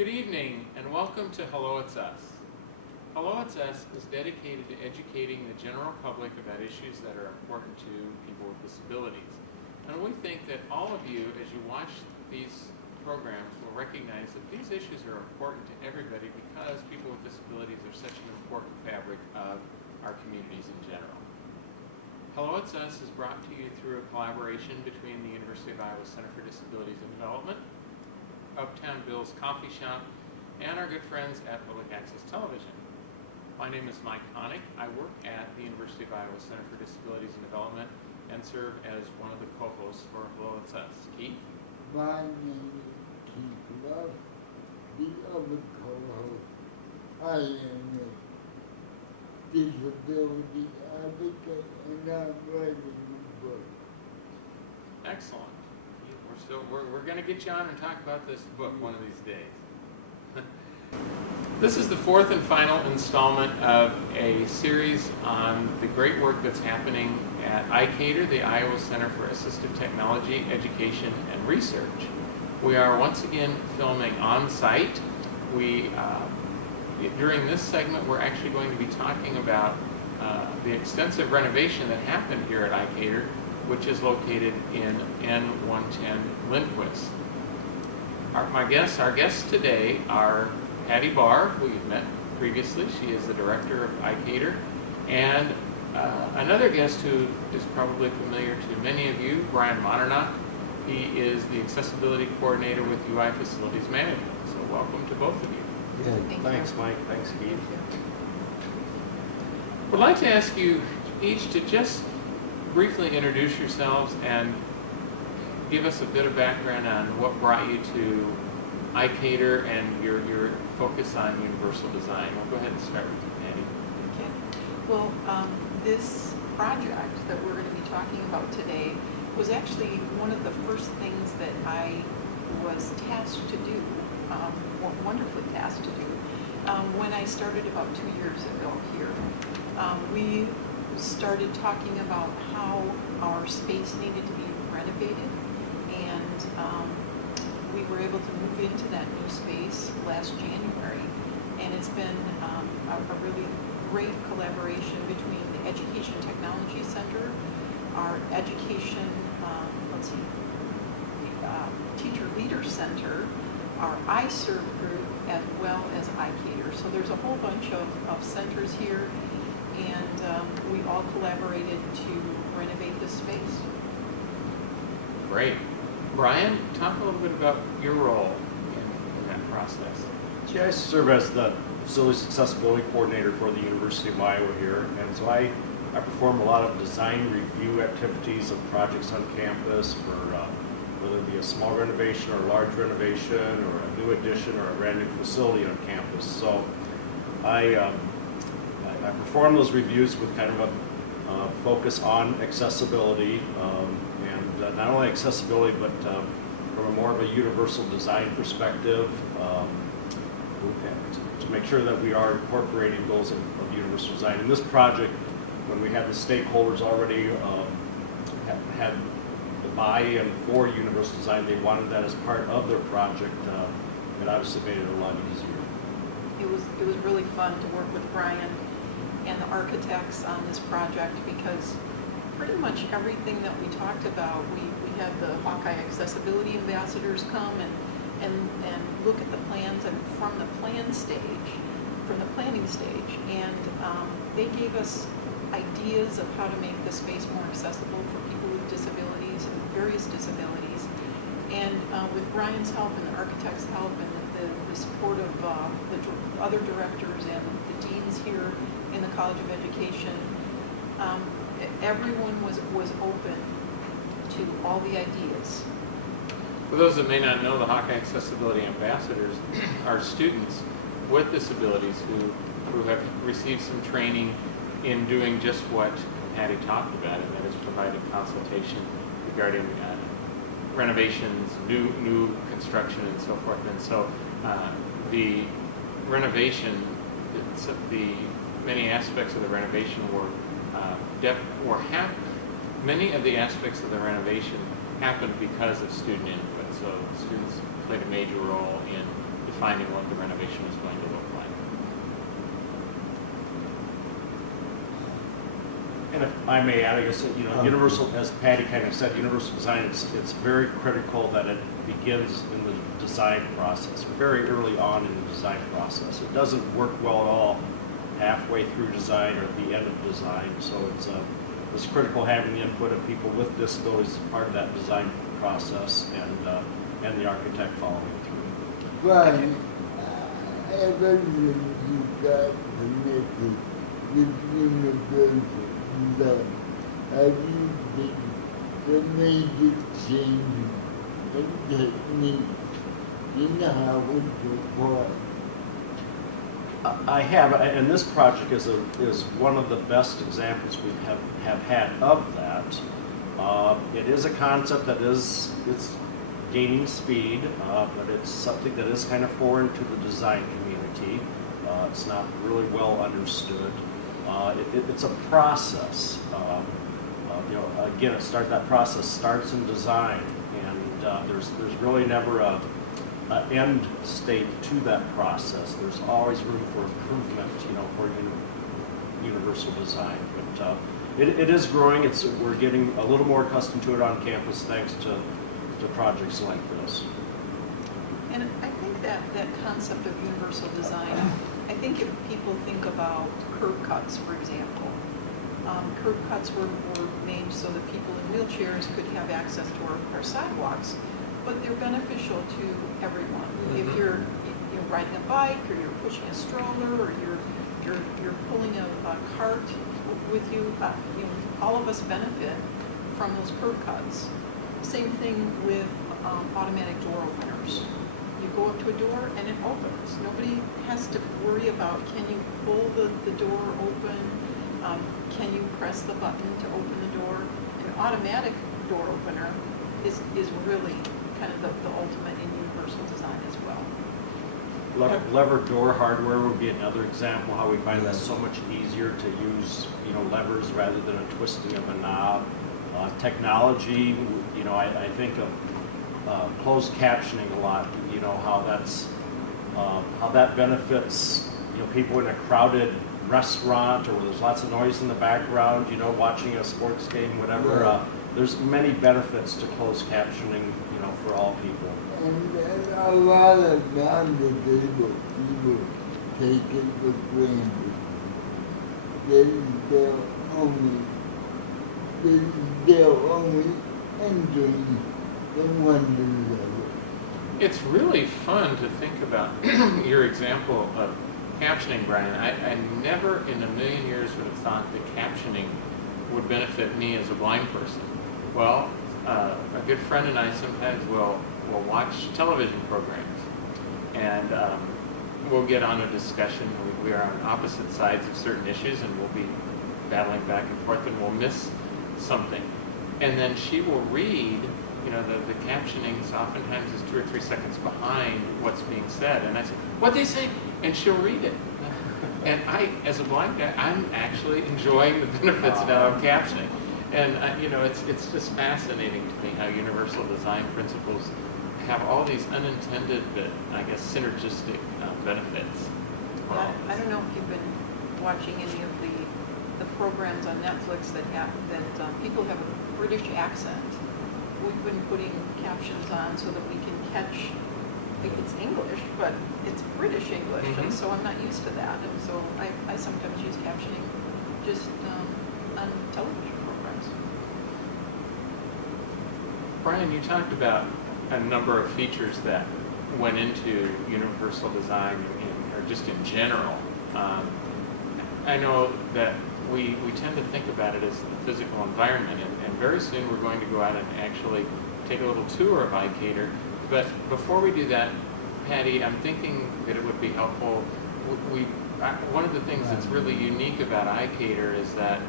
Good evening and welcome to Hello It's Us. Hello It's Us is dedicated to educating the general public about issues that are important to people with disabilities. And we think that all of you, as you watch these programs, will recognize that these issues are important to everybody because people with disabilities are such an important fabric of our communities in general. Hello It's Us is brought to you through a collaboration between the University of Iowa Center for Disabilities and Development, Uptown Bill's Coffee Shop, and our good friends at Public Access Television. My name is Mike Connick. I work at the University of Iowa Center for Disabilities and Development and serve as one of the co-hosts for Hello It's Us. Keith? My name is Keith Love, the other co-host. I am a disability advocate and I'm writing a book. Excellent. We're going to get you on and talk about this book one of these days. This is the fourth and final installment of a series on the great work that's happening at ICATER, the Iowa Center for Assistive Technology, Education, and Research. We are once again filming on site. During this segment, we're actually going to be talking about the extensive renovation that happened here at ICATER, which is located in N110 Lindquist. Our guests today are Patti Bahr, who you've met previously. She is the director of ICATER, and another guest who is probably familiar to many of you, Brian Manternach. He is the accessibility coordinator with UI Facilities Management. So welcome to both of you. Yeah, thanks, Mike. Thanks, Keith. Would like to ask you each to just briefly introduce yourselves and give us a bit of background on what brought you to ICATER and your focus on universal design. We'll go ahead and start with you, Patti. Okay. Well, this project that we're going to be talking about today was actually one of the first things that I was tasked to do, wonderfully tasked to do, when I started about 2 years ago here. We started talking about how our space needed to be renovated, and we were able to move into that new space last January, and it's been a really great collaboration between the Education Technology Center, our Education, Teacher Leader Center, our iServe group, as well as ICATER. So there's a whole bunch of centers here, and we all collaborated to renovate this space. Great. Brian, talk a little bit about your role in that process. Yeah, I serve as the Facilities Accessibility Coordinator for the University of Iowa here, and so I perform a lot of design review activities of projects on campus for whether it be a small renovation or a large renovation or a new addition or a brand new facility on campus. So I perform those reviews with kind of a focus on accessibility, and not only accessibility, but from a more of a universal design perspective, to make sure that we are incorporating goals of universal design. In this project, when we had the stakeholders already had the buy-in for universal design, they wanted that as part of their project. It obviously made it a lot easier. It was really fun to work with Brian and the architects on this project, because pretty much everything that we talked about, we had the Hawkeye Accessibility Ambassadors come and look at the plans, and from the planning stage, and they gave us ideas of how to make the space more accessible for people with disabilities and various disabilities. And with Brian's help and the architect's help and the support of the other directors and the deans here in the College of Education, everyone was open to all the ideas. For those that may not know, the Hawkeye Accessibility Ambassadors are students with disabilities who have received some training in doing just what Patti talked about, and that is providing consultation regarding renovations, new construction, and so forth. And so the renovation, the many aspects of the renovation many of the aspects of the renovation happened because of student input. So students played a major role in defining what the renovation is going to look like. And if I may add, I guess, universal, as Patty kind of said, universal design, it's very critical that it begins in the design process, very early on in the design process. It doesn't work well at all halfway through design or at the end of design, so it's critical having the input of people with disabilities as part of that design process and the architect following through. Brian, eventually you got connected with universal design. Have you been the major change in technique in how it's applied? I have, and this project is one of the best examples we have had of that. It is a concept that it's gaining speed, but it's something that is kind of foreign to the design community. It's not really well understood. It's a process. Again, that process starts in design, and there's really never an end state to that process. There's always room for improvement, for universal design. But it is growing. We're getting a little more accustomed to it on campus thanks to projects like this. And I think that concept of universal design, I think if people think about curb cuts, for example, curb cuts were made so that people in wheelchairs could have access to our sidewalks, but they're beneficial to everyone. If you're riding a bike, or you're pushing a stroller, or you're pulling a cart with you, all of us benefit from those curb cuts. Same thing with automatic door openers. You go up to a door and it opens. Nobody has to worry about, can you pull the door open? Can you press the button to open the door? An automatic door opener is really kind of the ultimate in universal design as well. Lever door hardware would be another example how we find that so much easier to use, levers rather than a twisting of a knob. Technology, I think of closed captioning a lot. How that benefits people in a crowded restaurant or where there's lots of noise in the background. Watching a sports game, whatever. Right. There's many benefits to closed captioning, for all people. And a lot of non-disabled people take it for granted. They're only entering the wonders of it. It's really fun to think about your example of captioning, Brian. I never in a million years would have thought that captioning would benefit me as a blind person. Well, a good friend and I sometimes will watch television programs, and we'll get on a discussion. We are on opposite sides of certain issues, and we'll be battling back and forth, and we'll miss something. And then she will read, the captionings oftentimes is 2 or 3 seconds behind what's being said. And I say, "What'd they say?" And she'll read it. And I, as a blind guy, I'm actually enjoying the benefits now of captioning. And, it's just fascinating to me how universal design principles have all these unintended but, I guess, synergistic benefits. I don't know if you've been watching any of the programs on Netflix that people have a British accent. We've been putting captions on so that we can catch, it's English, but it's British English, and so I'm not used to that. And so I sometimes use captioning just on television programs. Brian, you talked about a number of features that went into universal design or just in general. I know that we tend to think about it as the physical environment, and very soon we're going to go out and actually take a little tour of ICATER. But before we do that, Patti, I'm thinking that it would be helpful. One of the things that's really unique about ICATER is that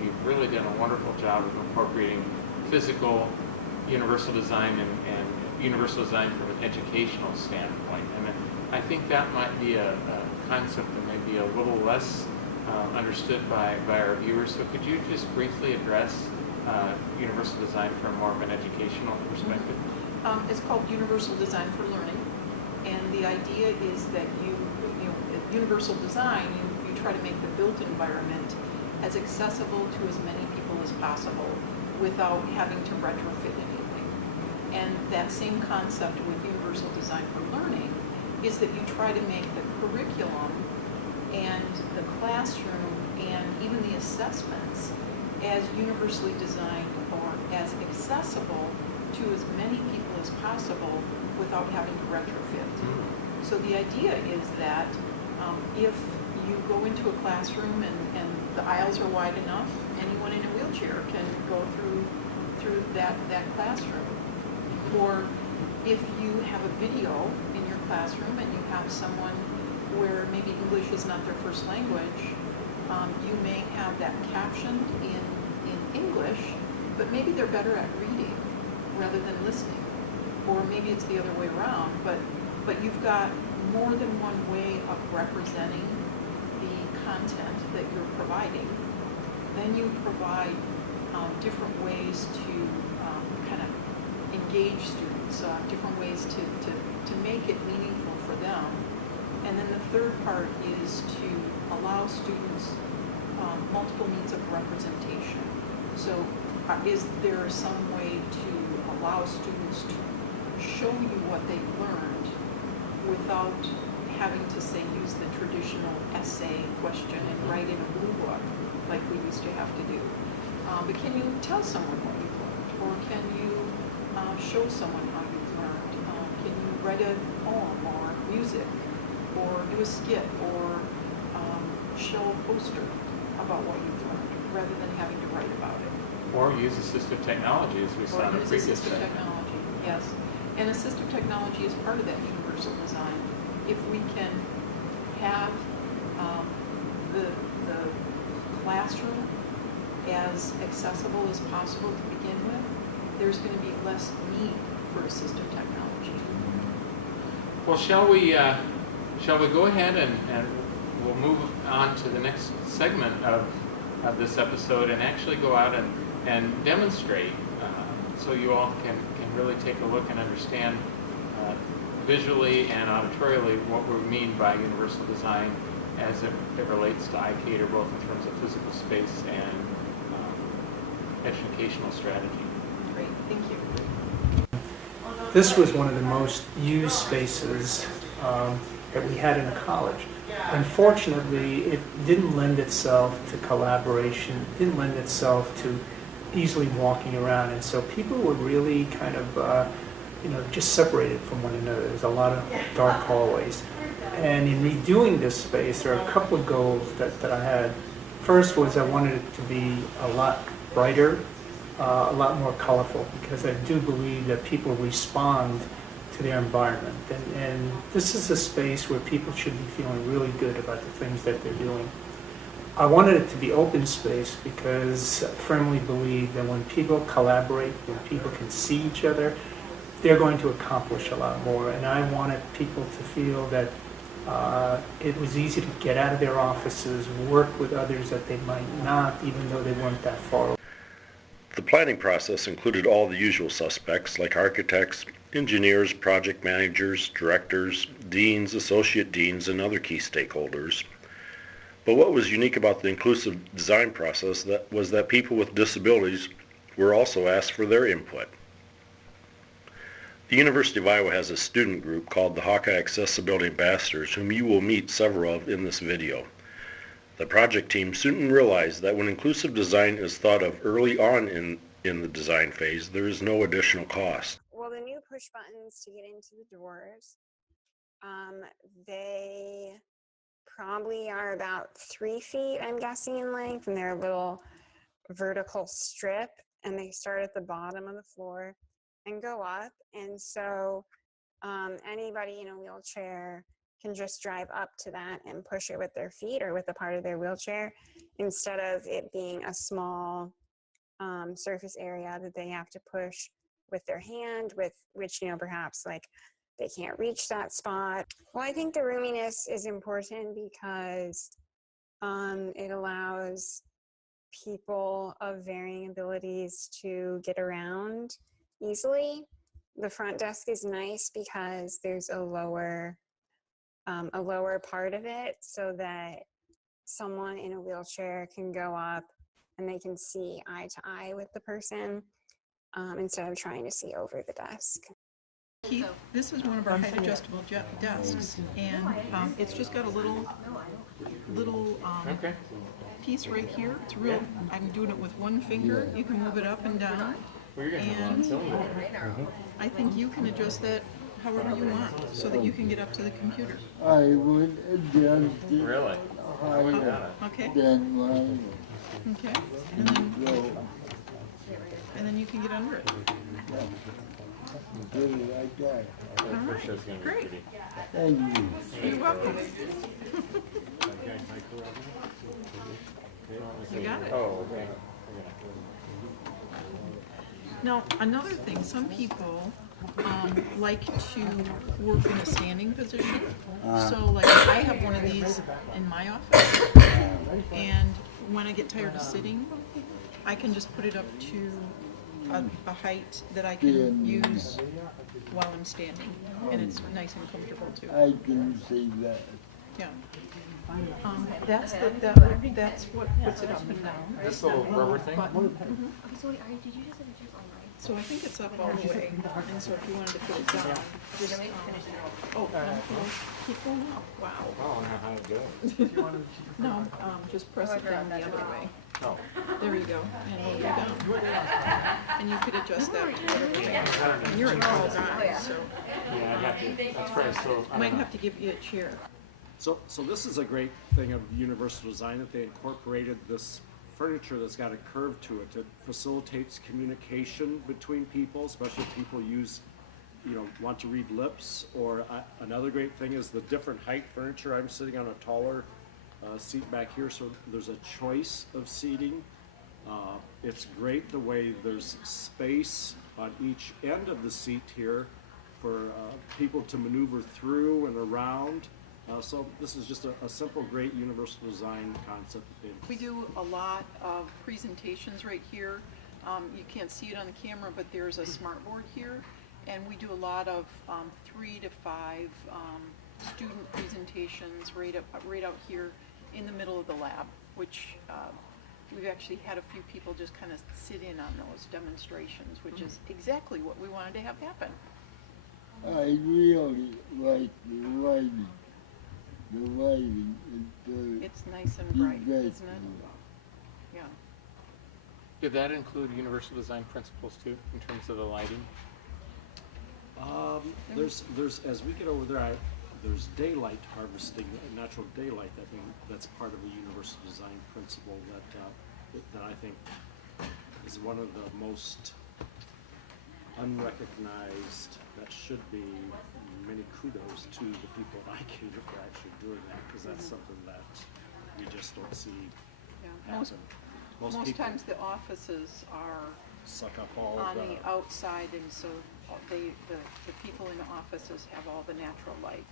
you've really done a wonderful job of incorporating physical universal design and universal design from an educational standpoint. And I think that might be a concept that may be a little less understood by our viewers. So could you just briefly address universal design from more of an educational perspective? It's called Universal Design for Learning, And the idea is that at universal design, you try to make the built environment as accessible to as many people as possible without having to retrofit anything. And that same concept with universal design for learning is that you try to make the curriculum and the classroom and even the assessments as universally designed or as accessible to as many people as possible without having to retrofit. So the idea is that if you go into a classroom and the aisles are wide enough, anyone in a wheelchair can go through that classroom. Or if you have a video in your classroom and you have someone where maybe English is not their first language, you may have that captioned in English, but maybe they're better at reading rather than listening. Or maybe it's the other way around, but you've got more than one way of representing the content that you're providing. Then you provide different ways to kind of engage students, different ways to make it meaningful for them. And then the third part is to allow students multiple means of representation. So is there some way to allow students to show you what they've learned without having to, say, use the traditional essay question and write in a blue book like we used to have to do? But can you tell someone what you've learned? Or can you show someone how you've learned? Can you write a poem or music or do a skit or show a poster about what you've learned rather than having to write about it? Or use assistive technology, as we saw in the previous assistive day. technology, yes. And assistive technology is part of that universal design. If we can have the classroom as accessible as possible to begin with, there's going to be less need for assistive technology. Well, shall we go ahead and we'll move on to the next segment of this episode and actually go out and demonstrate so you all can really take a look and understand visually and auditorially what we mean by universal design as it relates to ICATER, both in terms of physical space and educational strategy. Great, thank you. This was one of the most used spaces that we had in college. Unfortunately, it didn't lend itself to collaboration, didn't lend itself to easily walking around, and so people were really kind of just separated from one another. There's a lot of dark hallways. And in redoing this space, there are a couple of goals that I had. First was I wanted it to be a lot brighter, a lot more colorful, because I do believe that people respond to their environment. And this is a space where people should be feeling really good about the things that they're doing. I wanted it to be open space because I firmly believe that when people collaborate, when people can see each other, they're going to accomplish a lot more. And I wanted people to feel that it was easy to get out of their offices, work with others that they might not, even though they weren't that far away. The planning process included all the usual suspects like architects, engineers, project managers, directors, deans, associate deans, and other key stakeholders. But what was unique about the inclusive design process was that people with disabilities were also asked for their input. The University of Iowa has a student group called the Hawkeye Accessibility Ambassadors, whom you will meet several of in this video. The project team soon realized that when inclusive design is thought of early on in the design phase, there is no additional cost. Well, the new push buttons to get into the doors, they probably are about 3 feet, I'm guessing, in length, and they're a little vertical strip, and they start at the bottom of the floor and go up. And so anybody in a wheelchair can just drive up to that and push it with their feet or with a part of their wheelchair, instead of it being a small surface area that they have to push with their hand, with which, perhaps like they can't reach that spot. Well, I think the roominess is important because it allows people of varying abilities to get around easily. The front desk is nice because there's a lower part of it so that someone in a wheelchair can go up and they can see eye to eye with the person instead of trying to see over the desk. Keith, this is one of our height adjustable desks, and it's just got a little Okay. piece right here. It's real. I'm doing it with one finger. You can move it up and down. Well, you're gonna have a lot of cylinder there. I think you can adjust that however you want so that you can get up to the computer. I would adjust it Really? higher Okay? than mine. Okay. And then, So, and then you can get under it. put it like that. All First right. show's gonna be Great. pretty. Thank you. You're welcome. You got it. Oh, okay. Now, another thing, some people like to work in a standing position. So like I have one of these in my office, and when I get tired of sitting, I can just put it up to a height that I can use while I'm standing, and it's nice and comfortable too. I can see that. Yeah. That's what puts it up and down. This little rubber thing? Okay, so wait, did you just adjust online? So I think it's up all the way, and so if you wanted to put it down, just, oh, no, keep going up, wow. I don't know how to do it. No, just press it down the other way. Oh. There you go, and it'll go down. And you could adjust that to whatever you want. And you're a tall guy, so Yeah, I'd have to, that's probably still, I might have to give you a chair. So this is a great thing of Universal Design, that they incorporated this furniture that's got a curve to it. It facilitates communication between people, especially if people want to read lips. Or another great thing is the different height furniture. I'm sitting on a taller seat back here, so there's a choice of seating. It's great the way there's space on each end of the seat here for people to maneuver through and around. So this is just a simple, great universal design concept. We do a lot of presentations right here. You can't see it on the camera, but there's a smart board here, and we do a lot of 3 to 5 student presentations right out here in the middle of the lab, which we've actually had a few people just kind of sit in on those demonstrations, which is exactly what we wanted to have happen. I really like the lighting. The lighting is It's nice and bright, isn't it? Yeah. did that include universal design principles too, in terms of the lighting? There's as we get over there, there's daylight harvesting, natural daylight. I think that's part of the universal design principle that I think is one of the most unrecognized. That should be many kudos to the people at ICATER for actually doing that, because that's something that we just don't see Yeah. happen. Most people times the offices are suck up all on of the outside, and so the people in the offices have all the natural light.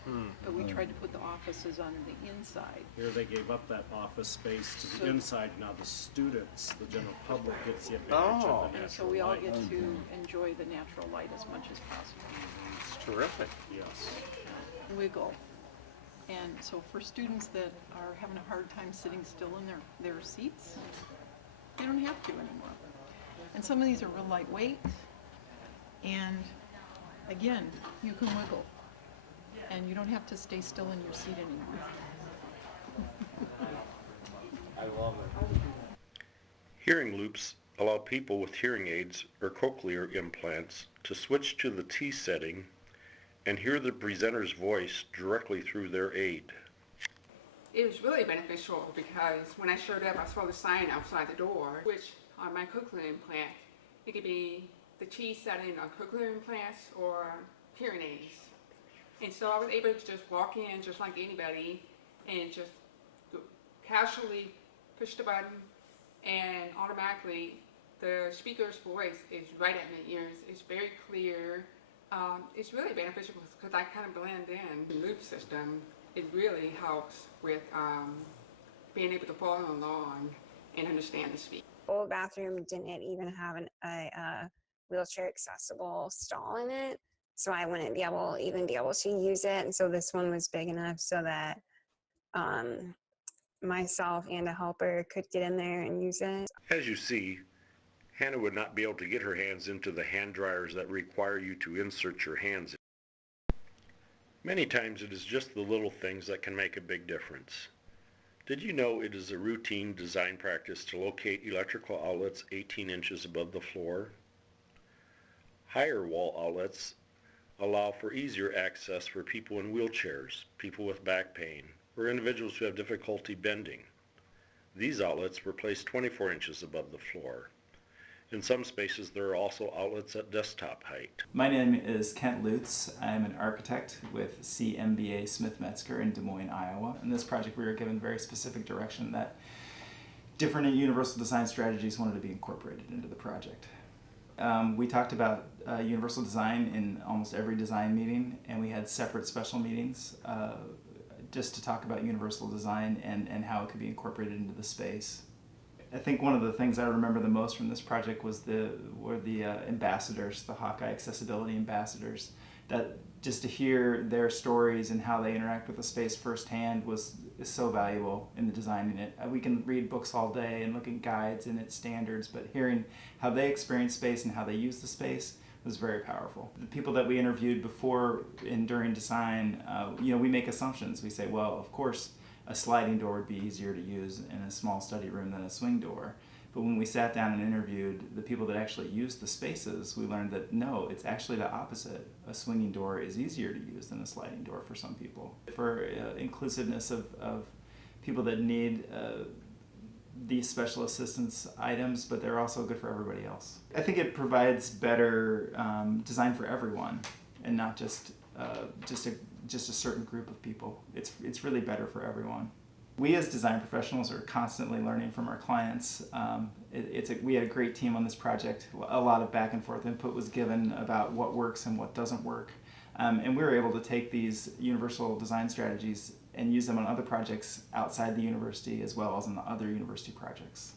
But we tried to put the offices on the inside. Here they gave up that office space to the inside. Now the students, the general public, gets the advantage of the And so natural we all light. get to enjoy the natural light as much as possible. It's terrific. Yes. Wiggle. And so for students that are having a hard time sitting still in their seats, they don't have to anymore. And some of these are real lightweight. And again, you can wiggle. And you don't have to stay still in your seat anymore. I love it. Hearing loops allow people with hearing aids or cochlear implants to switch to the T setting and hear the presenter's voice directly through their aid. It was really beneficial because when I showed up, I saw the sign outside the door, which on my cochlear implant, it could be the T setting on cochlear implants or hearing aids. And so I was able to just walk in just like anybody and just casually push the button, and automatically the speaker's voice is right at my ears. It's very clear. It's really beneficial because I kind of blend in. The loop system, it really helps with being able to follow along and understand the speech. Old bathroom didn't even have wheelchair accessible stall in it. So I wouldn't even be able to use it. And so this one was big enough so that myself and a helper could get in there and use it. As you see, Hannah would not be able to get her hands into the hand dryers that require you to insert your hands. Many times it is just the little things that can make a big difference. Did you know it is a routine design practice to locate electrical outlets 18 inches above the floor? Higher wall outlets allow for easier access for people in wheelchairs, people with back pain, or individuals who have difficulty bending. These outlets were placed 24 inches above the floor. In some spaces, there are also outlets at desktop height. My name is Kent Lutz. I'm an architect with CMBA Smith Metzger in Des Moines, Iowa. In this project, we were given very specific direction that different universal design strategies wanted to be incorporated into the project. We talked about universal design in almost every design meeting, and we had separate special meetings just to talk about universal design and how it could be incorporated into the space. I think one of the things I remember the most from this project were the ambassadors, the Hawkeye Accessibility Ambassadors. That just to hear their stories and how they interact with the space firsthand is so valuable in the designing it. We can read books all day and look at guides and its standards, but hearing how they experience space and how they use the space was very powerful. The people that we interviewed before and during design, we make assumptions. We say, well, of course, a sliding door would be easier to use in a small study room than a swing door. But when we sat down and interviewed the people that actually used the spaces, we learned that no, it's actually the opposite. A swinging door is easier to use than a sliding door for some people. For inclusiveness of people that need these special assistance items, but they're also good for everybody else. I think it provides better design for everyone and not just a certain group of people. It's really better for everyone. We as design professionals are constantly learning from our clients. We had a great team on this project. A lot of back and forth input was given about what works and what doesn't work. And we were able to take these universal design strategies and use them on other projects outside the university as well as on the other university projects.